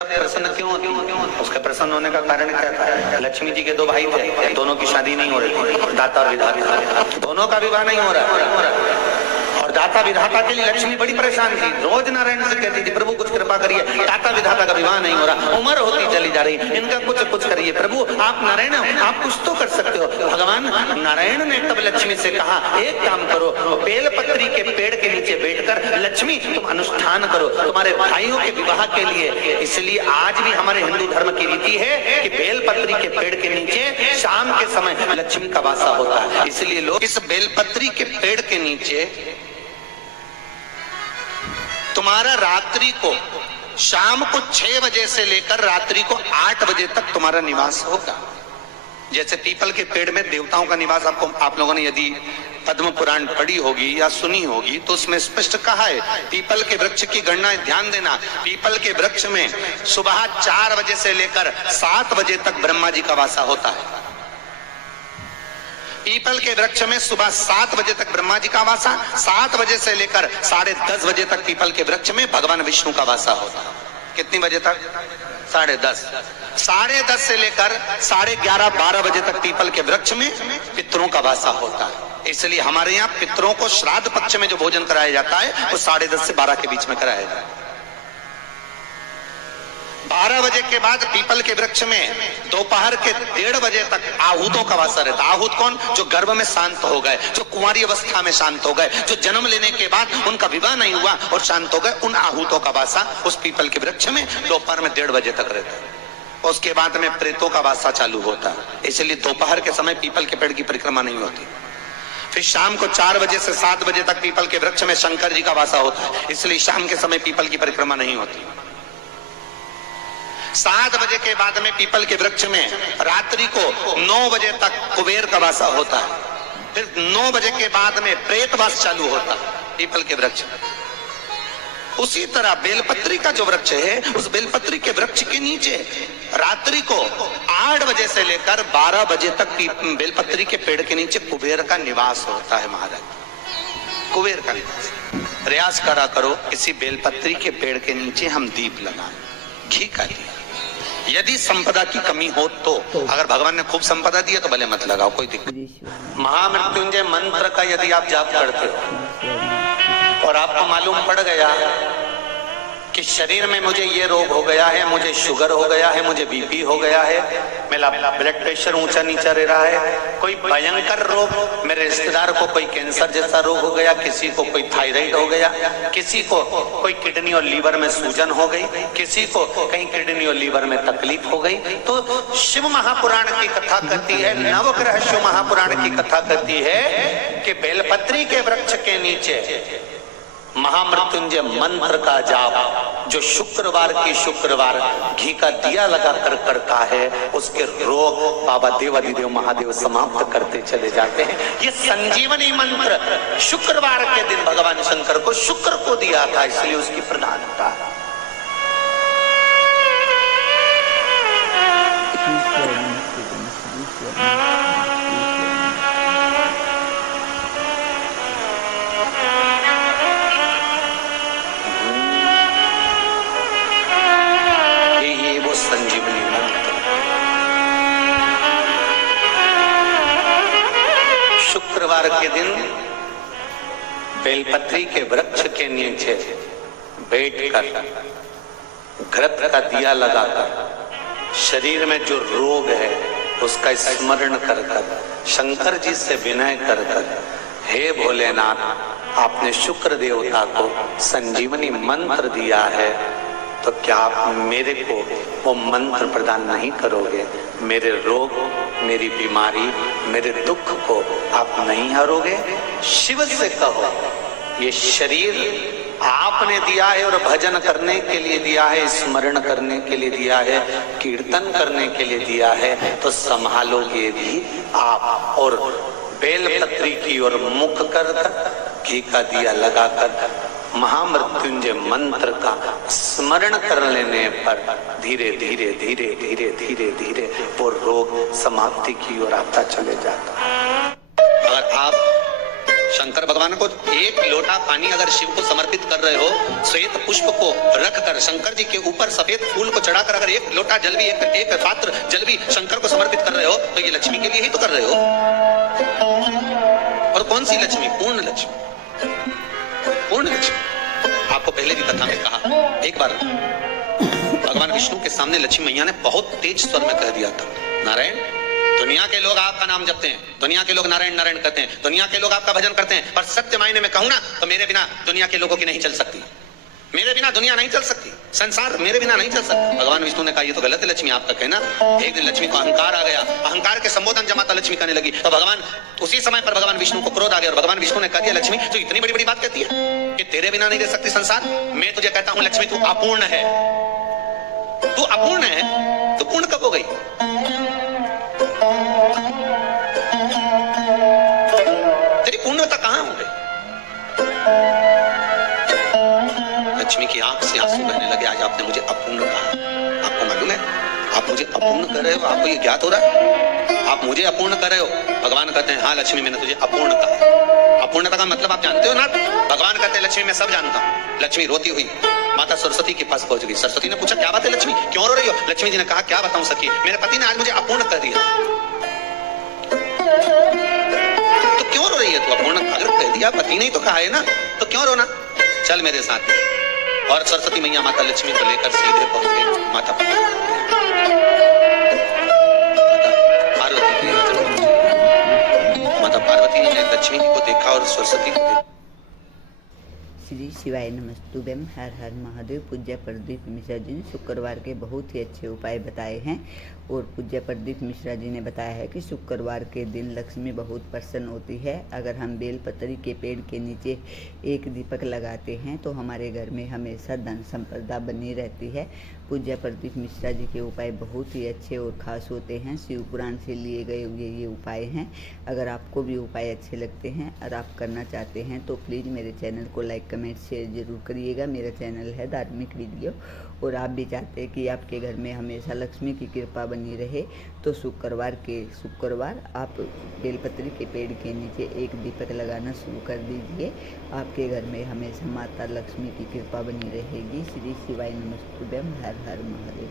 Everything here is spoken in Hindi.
प्रसन्न क्यों होती? उसके प्रसन्न होने का कारण क्या था? लक्ष्मी जी के दो भाई थे, दोनों की शादी नहीं हो रही थी, दाता और विधाता, दोनों का विवाह नहीं हो रहा। और दाता विधाता के लिए लक्ष्मी बड़ी परेशान थी, रोज नारायण से कहती थी प्रभु कुछ कृपा करिए, दाता विधाता का विवाह नहीं हो रहा, उम्र होती चली जा रही, इनका कुछ करिए प्रभु, आप नारायण आप कुछ तो कर सकते हो। भगवान नारायण ने तब लक्ष्मी से कहा एक काम करो, बेलपत्री के पेड़ के नीचे बैठकर लक्ष्मी तुम अनुष्ठान करो तुम्हारे भाइयों के विवाह के लिए। इसलिए आज भी हमारे हिंदू धर्म की रीति है कि बेलपत्री के पेड़ के नीचे शाम के समय लक्ष्मी का वासा होता है। इसलिए लोग इस बेलपत्री के पेड़ के नीचे तुम्हारा रात्रि को शाम को 6 बजे से लेकर रात्रि को 8 बजे तक तुम्हारा निवास होगा। जैसे पीपल के पेड़ में देवताओं का निवास आप लोगों ने यदि पद्म पुराण पढ़ी होगी या सुनी होगी तो उसमें स्पष्ट कहा है, पीपल के वृक्ष की गणना ध्यान देना, पीपल के वृक्ष में सुबह 4 बजे से लेकर 7 बजे तक ब्रह्मा जी का वासा होता है। पीपल के वृक्ष में सुबह 7 बजे तक ब्रह्मा जी का वासा, 7 बजे से लेकर 10:30 बजे तक पीपल के वृक्ष में भगवान विष्णु का वासा होता है। कितनी बजे तक? 10:30। 10:30 से लेकर 11:30 12 बजे तक पीपल के वृक्ष में पितरों का वासा होता है। इसलिए हमारे यहाँ पितरों को श्राद्ध पक्ष में जो भोजन कराया जाता है वो 10:30 से 12 के बीच में कराया जाता है। 12 बजे के बाद पीपल के वृक्ष में दोपहर के 1:30 बजे तक आहूतों का वासा रहता है। आहूत कौन? जो गर्भ में शांत हो गए, जो कुंवारी अवस्था में शांत हो गए, जो जन्म लेने के बाद उनका विवाह नहीं हुआ और शांत हो गए, उन आहूतों का वासा उस पीपल के वृक्ष में दोपहर में 1:30 बजे तक रहता है। उसके बाद में प्रेतों का वासा चालू होता है। इसलिए दोपहर के समय पीपल के पेड़ की परिक्रमा नहीं होती। फिर शाम को 4 बजे से 7 बजे तक पीपल के वृक्ष में शंकर जी का वासा होता है। इसलिए शाम के समय पीपल की परिक्रमा नहीं होती। 7 बजे के बाद में पीपल के वृक्ष में रात्रि को 9 बजे तक कुबेर का वासा होता है। फिर 9 बजे के बाद में प्रेतवास चालू होता है पीपल के वृक्ष में। उसी तरह बेलपत्री का जो वृक्ष है उस बेलपत्री के वृक्ष के नीचे रात्रि को 8 बजे से लेकर 12 बजे तक बेलपत्री के पेड़ के नीचे कुबेर का निवास होता है। महाराज कुबेर का निवास। प्रयास करा करो किसी बेलपत्री के पेड़ के नीचे हम दीप लगाएं, घी का दीप। यदि संपदा की कमी हो तो, अगर भगवान ने खूब संपदा दी है तो भले मत लगाओ, कोई दिक्कत। महामृत्युंजय मंत्र का यदि आप जाप करते हो और आपको मालूम पड़ गया कि शरीर में मुझे ये रोग हो गया है, मुझे शुगर हो गया है, मुझे बीपी हो गया है, मेरा ब्लड प्रेशर ऊंचा नीचा रह रहा है, कोई भयंकर रोग, मेरे रिश्तेदार को कोई कैंसर जैसा रोग हो गया, किसी को कोई थायराइड हो गया, किसी को कोई किडनी और लीवर में सूजन हो गई, किसी को कहीं किडनी और लीवर में तकलीफ हो गई, तो शिव महापुराण की कथा कहती है, नवग्रह शिव महापुराण की कथा कहती है कि बेलपत्री के वृक्ष के नीचे महामृत्युंजय मंत्र का जाप जो शुक्रवार की शुक्रवार घी का दिया लगा कर करता है, उसके रोग बाबा देवाधिदेव महादेव समाप्त करते चले जाते हैं। ये संजीवनी मंत्र शुक्रवार के दिन भगवान शंकर को शुक्र को दिया था, इसलिए उसकी प्रधानता। संजीवनी मंत्र शुक्रवार के दिन बेलपत्री के वृक्ष के नीचे बैठकर घृत का दिया लगाकर शरीर में जो रोग है उसका स्मरण कर कर शंकर जी से विनय कर कर, हे भोलेनाथ आपने शुक्र देवता को संजीवनी मंत्र दिया है तो क्या आप मेरे को वो मंत्र प्रदान नहीं करोगे? मेरे रोग, मेरी बीमारी, मेरे दुख को आप नहीं हरोगे? शिव से कहो ये शरीर आपने दिया है और भजन करने के लिए दिया है, स्मरण करने के लिए दिया है, कीर्तन करने के लिए दिया है, तो संभालोगे भी आप। और बेलपत्री की ओर मुख कर घी का दिया लगाकर महामृत्युंजय मंत्र का स्मरण कर लेने पर धीरे धीरे धीरे धीरे धीरे धीरे वो रोग समाप्ति की ओर आता चले जाता। अगर आप शंकर भगवान को एक लोटा पानी अगर शिव को समर्पित कर रहे हो, श्वेत पुष्प को रखकर शंकर जी के ऊपर सफेद फूल को चढ़ाकर अगर एक लोटा जल भी एक पात्र जल भी शंकर को समर्पित कर रहे हो, तो ये लक्ष्मी के लिए ही तो कर रहे हो। और कौन सी लक्ष्मी? पूर्ण लक्ष्मी, पूर्ण लक्ष्मी। आपको पहले भी कथा में कहा, एक बार भगवान विष्णु के सामने लक्ष्मी मैया ने बहुत तेज स्वर में कह दिया था, नारायण, दुनिया के लोग आपका नाम जपते हैं, दुनिया के लोग नारायण नारायण कहते हैं, दुनिया के लोग आपका भजन करते हैं, पर सत्य मायने में कहूं ना तो मेरे बिना दुनिया के लोगों की नहीं चल सकती, मेरे बिना दुनिया नहीं चल सकती, संसार मेरे बिना नहीं चल सकता। भगवान विष्णु ने कहा ये तो गलत है लक्ष्मी आपका कहना। एक दिन लक्ष्मी को अहंकार आ गया, अहंकार के संबोधन जमाता लक्ष्मी करने लगी, तो भगवान उसी समय पर भगवान विष्णु को क्रोध आ गया और भगवान विष्णु ने कह दिया, लक्ष्मी तो इतनी बड़ी बड़ी बात कहती है कि तेरे बिना नहीं रह सकती संसार। मैं तुझे कहता हूं लक्ष्मी तू अपूर्ण है, तू अपूर्ण है, तो पूर्ण कब हो गई? तेरी पूर्णता कहां हो गई? लक्ष्मी की आंख से आंसू बहने लगे। आज आपने मुझे अपूर्ण कहा, आपको मालूम है आप मुझे अपूर्ण कर रहे हो, आपको ये ज्ञात हो रहा है आप मुझे अपूर्ण कर रहे हो? भगवान कहते हैं हाँ लक्ष्मी मैंने तुझे अपूर्ण कहा। अपूर्णता का मतलब आप जानते हो ना? भगवान कहते हैं लक्ष्मी मैं सब जानता हूँ। लक्ष्मी रोती हुई माता सरस्वती के पास पहुंच गई। सरस्वती ने पूछा क्या बात है लक्ष्मी, क्यों रो रही हो? लक्ष्मी जी ने कहा क्या बताऊं सखी, मेरे पति ने आज मुझे अपूर्ण कर दिया। तो क्यों रो रही है तू? अपूर्ण अगर कह दिया, पति ने तो कहा है ना, तो क्यों रोना? चल मेरे साथ। और सरस्वती मैया माता लक्ष्मी को लेकर सीधे पहुंच गई माता पार्वती। माता पार्वती ने लक्ष्मी को देखा और सरस्वती को देखा। श्री शिवाय नमस्तुभ्यम। हर हर महादेव। पूज्य प्रदीप मिश्रा जी ने शुक्रवार के बहुत ही अच्छे उपाय बताए हैं और पूज्य प्रदीप मिश्रा जी ने बताया है कि शुक्रवार के दिन लक्ष्मी बहुत प्रसन्न होती है। अगर हम बेलपत्री के पेड़ के नीचे एक दीपक लगाते हैं तो हमारे घर में हमेशा धन संपदा बनी रहती है। पूज्य प्रदीप मिश्रा जी के उपाय बहुत ही अच्छे और ख़ास होते हैं, शिव पुराण से लिए गए हुए ये उपाय हैं। अगर आपको भी उपाय अच्छे लगते हैं और आप करना चाहते हैं तो प्लीज़ मेरे चैनल को लाइक कमेंट शेयर ज़रूर करिएगा। मेरा चैनल है धार्मिक वीडियो और आप भी चाहते हैं कि आपके घर में हमेशा लक्ष्मी की कृपा बनी रहे तो शुक्रवार आप बेलपत्री के पेड़ के नीचे एक दीपक लगाना शुरू कर दीजिए। आपके घर में हमेशा माता लक्ष्मी की कृपा बनी रहेगी। श्री शिवाय नमस्तुभ्यम। हर हर महादेव।